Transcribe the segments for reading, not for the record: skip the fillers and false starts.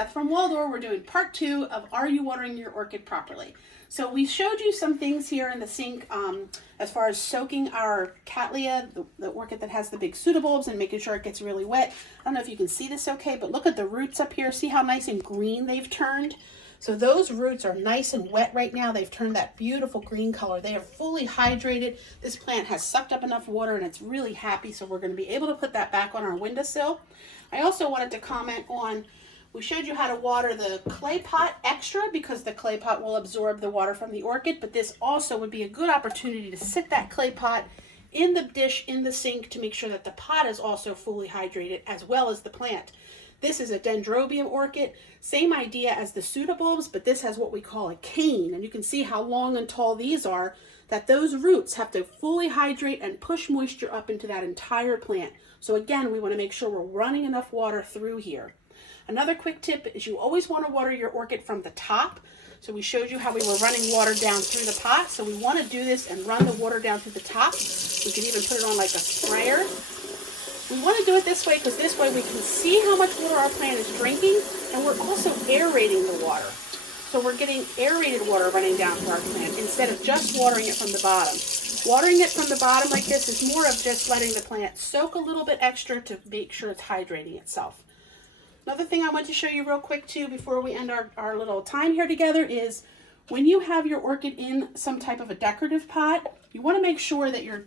Beth from Waldor. We're doing part 2 of Are You Watering Your Orchid Properly? So we showed you some things here in the sink as far as soaking our Cattleya, the orchid that has the big pseudobulbs, and making sure it gets really wet. I don't know if you can see this okay, but look at the roots up here. See how nice and green they've turned? So those roots are nice and wet right now. They've turned that beautiful green color. They are fully hydrated. This plant has sucked up enough water and it's really happy, so we're going to be able to put that back on our windowsill. I also wanted to comment on, we showed you how to water the clay pot extra because the clay pot will absorb the water from the orchid, but this also would be a good opportunity to sit that clay pot in the dish in the sink to make sure that the pot is also fully hydrated as well as the plant. This is a dendrobium orchid, same idea as the pseudobulbs, but this has what we call a cane, and you can see how long and tall these are, that those roots have to fully hydrate and push moisture up into that entire plant. So again, we want to make sure we're running enough water through here. Another quick tip is you always want to water your orchid from the top. So we showed you how we were running water down through the pot, so we want to do this and run the water down through the top. We can even put it on like a sprayer. We want to do it this way because this way we can see how much water our plant is drinking, and we're also aerating the water. So we're getting aerated water running down through our plant instead of just watering it from the bottom. Watering it from the bottom like this is more of just letting the plant soak a little bit extra to make sure it's hydrating itself. Another thing I want to show you real quick too before we end our little time here together is when you have your orchid in some type of a decorative pot, you want to make sure that you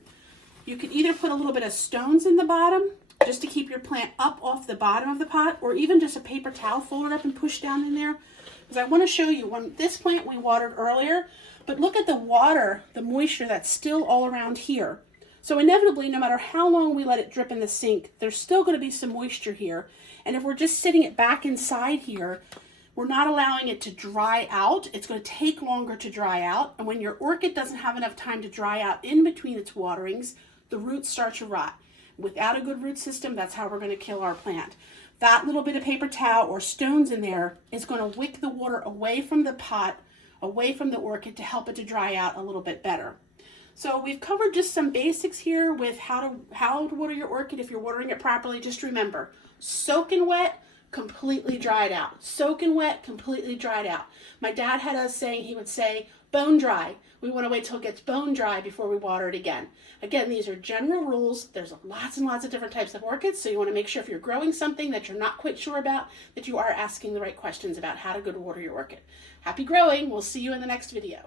can either put a little bit of stones in the bottom just to keep your plant up off the bottom of the pot, or even just a paper towel folded up and pushed down in there. Because I want to show you, when this plant we watered earlier, but look at the water, the moisture that's still all around here. So inevitably, no matter how long we let it drip in the sink, there's still going to be some moisture here. And if we're just sitting it back inside here, we're not allowing it to dry out. It's going to take longer to dry out. And when your orchid doesn't have enough time to dry out in between its waterings, the roots start to rot. Without a good root system, that's how we're going to kill our plant. That little bit of paper towel or stones in there is going to wick the water away from the pot, away from the orchid, to help it to dry out a little bit better. So we've covered just some basics here with how to water your orchid. If you're watering it properly, just remember, soak and wet, completely dried out. Soak and wet, completely dried out. My dad had us saying, he would say, bone dry. We want to wait till it gets bone dry before we water it again. Again, these are general rules. There's lots and lots of different types of orchids, so you want to make sure if you're growing something that you're not quite sure about, that you are asking the right questions about how to go to water your orchid. Happy growing. We'll see you in the next video.